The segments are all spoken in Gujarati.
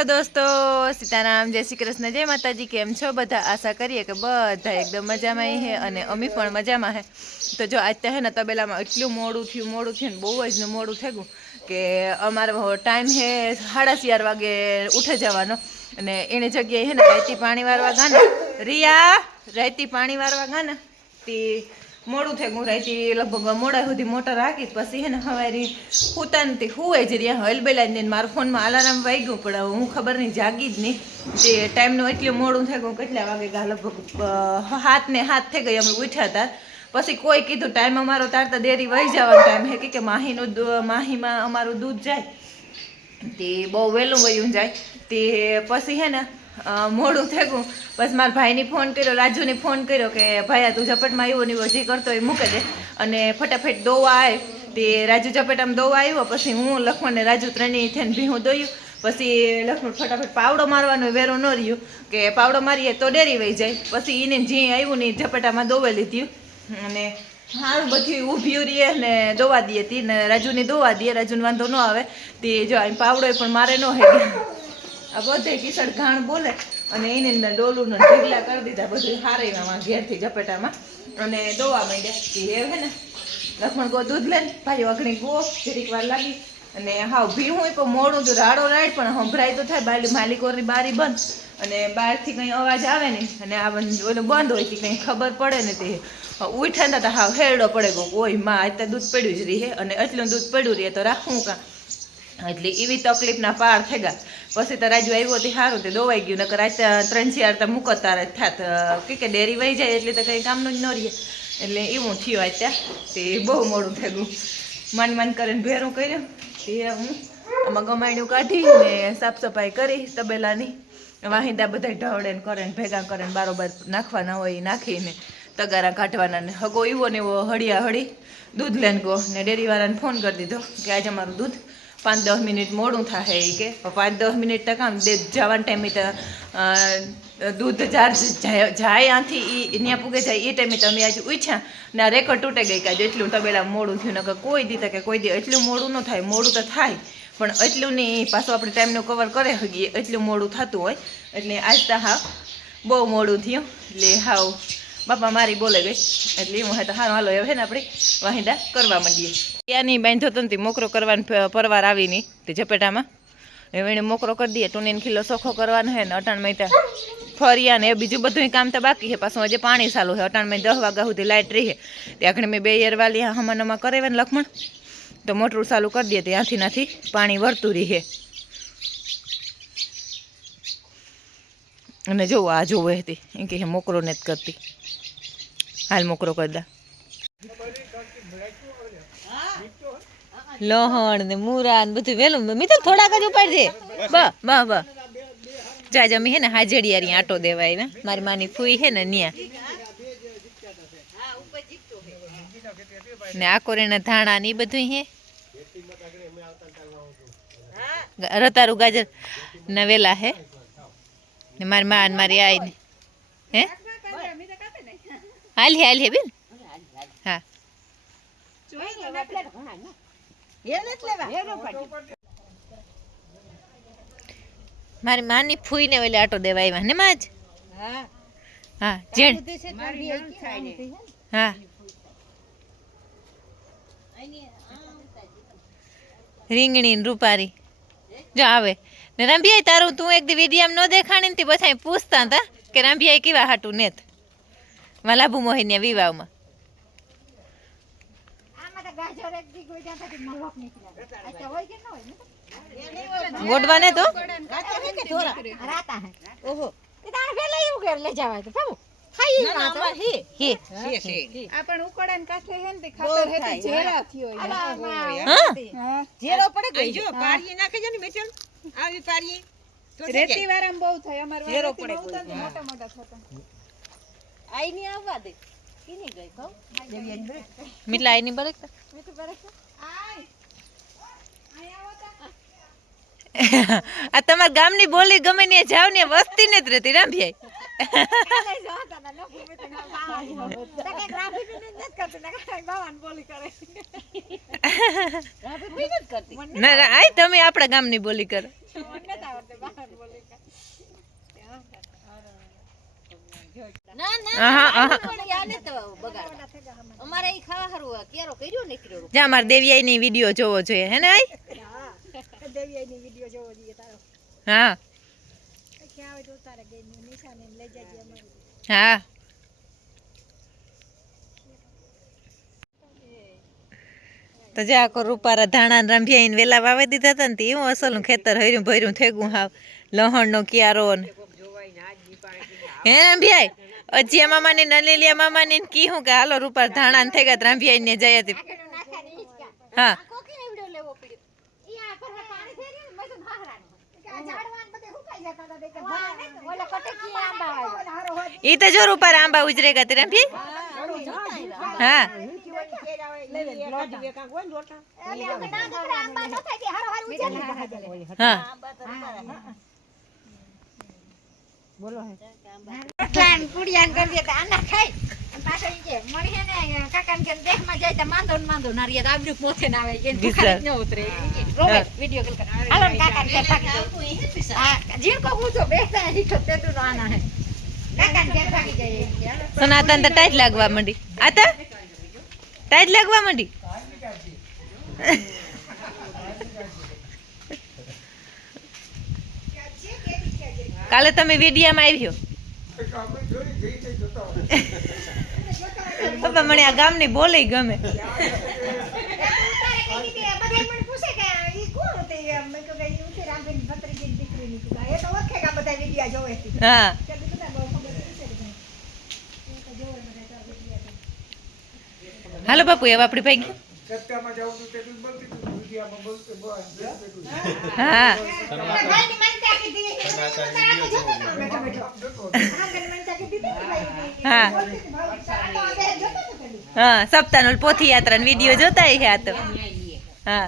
હેલો દોસ્તો, સીતારામ, જય શ્રી કૃષ્ણ, જય માતાજી। કેમ છો બધા? આશા કરીએ કે બધા એકદમ મજામાં હે અને અમી પણ મજામાં હે। તો જો આજ તો હે ને તબેલામાં એટલું મોડું થયું ને બહુ જ મોડું થઈ ગયું કે અમારો ટાઈમ હે 4:30 વાગે ઉઠે જવાનો અને એની જગ્યાએ હે ને રાતી પાણી વારવા ગાને રાતી પાણી વારવા ગાને તે મોડું થઈ ગયું। રાતી લગભગ મોડા સુધી મોટર રાખી પછી હે ને હવારી હુતાનથી હુવાઈ જ રહ્યા હલબેલા જ નહીં। મારા ફોનમાં અલાર્મ વાગ્યું પણ હું ખબર નહીં જાગી જ નહીં। તે ટાઈમનું એટલું મોડું થઈ ગયું, કેટલા વાગે ગયા લગભગ 7:07 થઈ ગઈ અમે ઉઠ્યા હતા। પછી કોઈ કીધું ટાઈમ અમારો તારતા ડેરી વહી જવાનો ટાઈમ હે કે માહીમાં અમારું દૂધ જાય તે બહુ વહેલું વયું જાય તે પછી હે ને મોડું થઈ ગયું। બસ મારા ભાઈને ફોન કર્યો, રાજુને ફોન કર્યો કે ભાઈ તું ઝપટમાં આવ્યો ને હજી કરતો એ મૂકે દે અને ફટાફટ દોવા આવે। તે રાજુ ઝપટામાં દોવા આવ્યો પછી હું લખમણ ને રાજુ ત્રણેય થઈને ભીહું દોયું। પછી લખમણ ફટાફટ પાવડો મારવાનો વેરો ન રહ્યો કે પાવડો મારીએ તો ડેરી વહી જાય। પછી એને જે આવ્યું ને ઝપટામાં દોવા લીધી અને સારું બધી ઊભી રહીએ ને દોવા દઈએ હતી ને રાજુને દોવા દઈએ, રાજુને વાંધો ન આવે તે જો અહીં પાવડો પણ મારે ન હે આ બધે કિસડ ઘાણ બોલે અને એને ડોલું ઢીગલા કરી દીધા બધું હારેમાં ઘેરથી ઝપટામાં અને દોવા માંડ્યા તે હે ને લખમણ ગો દૂધ લે ભાઈ અઘણી ગો જરીક વાર લાગી અને હાવ ભી હોય પણ મોડું તો રાડો રાડ પણ સંભળાય તો થાય માલિકોની બારી બંધ અને બહારથી કંઈ અવાજ આવે ને અને આ ઓલું બંધ હોય કંઈ ખબર પડે ને તે ઉઠ્યા હતા હાવ હેરડો પડે ગયો ઓય માં આજ તો દૂધ પડ્યું જ રહે અને એટલું દૂધ પડ્યું રહે તો રાખવું કાં એટલે એવી તકલીફના પાર થઈ ગયા। પછી તો રાજુ આવ્યો તે સારું તે દોવાઈ ગયું નકર આજ 3-4 તો મુકતાર જ થાત કે ડેરી વહી જાય એટલે તો કંઈ કામનું જ ન રહે એટલે એવું થયું આજ ત્યાં તે બહુ મોડું થઈ ગયું। માન કરીને ભેરું કર્યું તે હું આમાં ગમાણ્યું કાઢી ને સાફ સફાઈ કરી તબેલાની વાહિંદા બધા ઢવડે ને કરે ને ભેગા કરે ને બારોબાર નાખવાના હોય એ નાખીને તગારા કાઢવાના ને હગો એવો ને એવો હળિયા હળી દૂધ લઈને ગો ને ડેરીવાળાને ફોન કરી દીધો કે આજે અમારું દૂધ 5-10 મિનિટ મોડું થાય એ કે 5-10 મિનિટ તો કામ જવાના ટાઈમે તો દૂધ જાય આથી એ ત્યાં પૂગે જાય એ ટાઈમે તમે આજે ઉછ્યા ને આ રેકોર્ડ તૂટે ગઈ કાંઈ એટલું તબેલા મોડું થયું નકર કોઈ દીધા કે કોઈ દી એટલું મોડું ન થાય। મોડું તો થાય પણ એટલું નહીં પાછું આપણે ટાઈમનું કવર કરે શકીએ એટલું મોડું થતું હોય એટલે આજ તો હાવ બહુ મોડું થયું એટલે હાવ બાપા મારી બોલે ગઈ એટલે હું તો હારું હાલો હવે ને આપણે વાહિંદા કરવા માંડીએ। ત્યાંની બાંધો તો નથી મોકરો કરવાનો પરવાર આવી નહીં તે ઝપેટામાં હવે એને મોકરો કરી દઈએ ટુનીને ખીલો ચોખ્ખો કરવાનો હે ને અટાણમાં ત્યાં ફરિયા ને બીજું બધું કામ તો બાકી છે પાછું હજી પાણી ચાલુ છે અટાણમાં 10 વાગ્યા સુધી લાઇટ રહી ત્યાં આગળ મેં 2 એરવાલી હમાનમાં કરાવે ને લખમણ તો મોટરું ચાલુ કરી દઈએ ત્યાંથી નથી પાણી વળતું રહે અને જોવો આ જોવે હતી એમ કે મોકરો ને જ કરતી હાલ મોકરો કરી દા લહણ ને મૂરા ને બધું વેલું મિત્ર થોડાક જ ઉપાડજે બ જા જમી હે ને હાજડિયારી આટો દેવા આવ્યા મારી માની ફૂઈ હે ને ન્યા ને આકોરેના ધાણા ને બધું હે રતારું ગાજર ના વેલા હે ને મારી મા ને મારી આઈ ને હે હાલ હે બેન હા મારી માની ફૂઈ ને ઓલે આટો દેવા આવ્યા ને માજ હા જેણ હા રીંગણી ને રૂપારી જો આવે ને રામભિયાઈ તારું તું એક દી વિડીયામ ન દેખાણી ને બધા પૂછતા હતા કે રામભિયાઈ કેવા હાટું નેત માં લાભુ મોહિનિયા વિવાહમાં ગોડવાને તો મીઠલા આઈ ની બરક આ તમારા ગામની બોલી ગમે ને જાવ ને વસ્તી ને જ રહેતી રામભિયાઈ ના આય તમે આપણા ગામની બોલી કરો જા માર દેવિયાઈ ની વિડીયો જોવો જોઈએ હે ને હા હા તો જા કો રૂપારા ધાણા રાંભિયાઈને વેલા વાવી દીધા હતા ને એવું અસલનું ખેતર હર્યું ભર્યું થેગું હાવ લહણનો ક્યારો ને હે રાંભિયાઈ અજિયા મામાની નલીલિયા મામાની કી હું કે હાલો રૂપાર ધાણા ને થેગા રાંભિયાઈને જઈ હતી હા ઈ તો જો રૂપાર આંબા ઉજરેગા તે રાંભી હા બોલો પ્લાન પુડિયાન કરી દે આના ખાઈ પાછો ઈ કે મળી હે ને કાકાને કે દેખમાં જાય તો માંદો નારિયા આબડું મોથે ના આવે કે દુખાઈ ન ઉતરે રોવે વિડિયો કોલ કર હાલો કાકાને કે ભાગી હા જીણ કો હું તો બેઠા હી તો તે તું આના હે કાકાને કે ભાગી જાય સનાતન તો ટાઈટ લાગવા માંડી આ તો ટાઈટ લાગવા માંડી કાલે તમે વિડિયામાં આવ્યો પપ્પા મને આ ગામની બોલે ગમે હા હાલો બાપુ હવે આપડી ભાઈ હા હા સપ્તાહ પોથી યાત્રા વિડીયો જોતા હે આ તો હા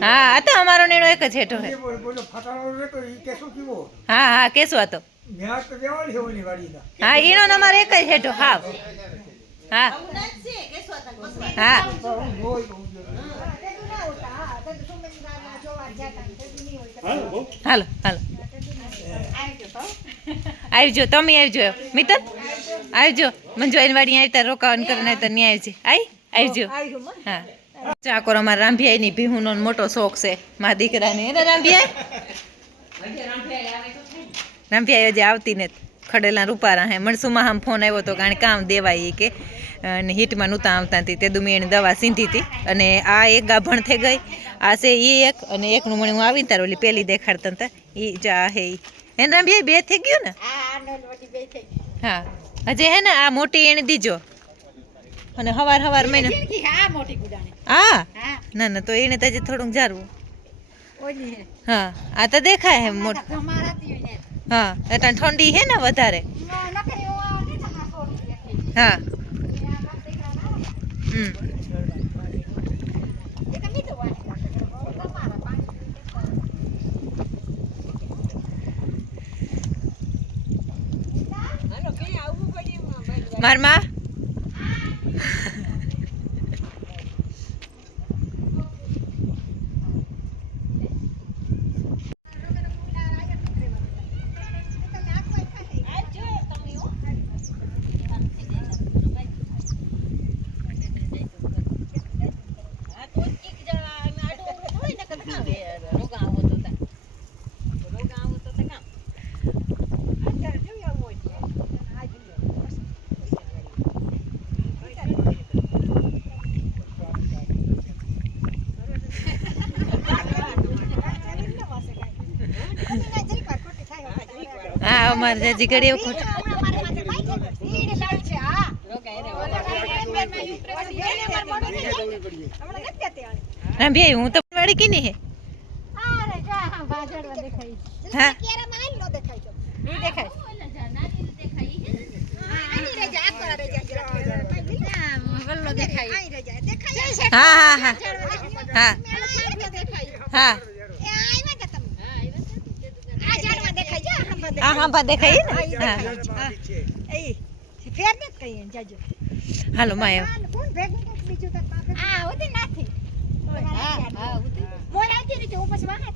હા તો અમારો નેણો એક જ હેઠો હે હા હા કેસો હતો હા ઈનો ને અમારો એક જ હેઠો હા હા હા હાલો હાલો આવજો તમે આવજો મિત્ર આવજો મંજુ આઈને વાડી આવતા રોકાવાનું કરીને આવતા નહીં આવજે આવજો હા ચાકોર અમારા રાંભિયાઈની ભીહુનો મોટો શોખ છે મારા દીકરાને એને રાંભિયાઈ હજી આવતી ને ખડેલા રૂપારા હે મણસુમાં આમ ફોન આવ્યો હતો કારણ કામ દેવાય કે અને હીટમાં નહોતા આવતા હતી તે દુમી એને દવા સીંધી હતી અને આ એક ગાભણ થઈ ગઈ આ છે એ એક અને એકનું મને હું આવીને તાર ઓલી પેલી દેખાડતા હતા એ જા હે એને રાંભિયાઈ બે થઈ ગયું ને હા હજી હે ને આ મોટી એને દીજો અને હવાર મહિને હા ના ના તો એને તો હજી થોડુંક જારવું હા આ તો દેખાય હે મોટું હા એટલે ઠંડી હે ને વધારે હા મારમાં હા અમારે હજી ઘડી એવું રાંભિયાઈ હું તો વાળી કે નહીં હે હા ઈ દેખાય વલ્લો દેખાય હા હા હા હા હા હા ભા દેખાય ને હા ફેર ને કઈ જાજો હાલો માં કોણ ભેગું બીજું તો આ હોતી નાથી હા હા મોરાતી ને હું પછી વાહે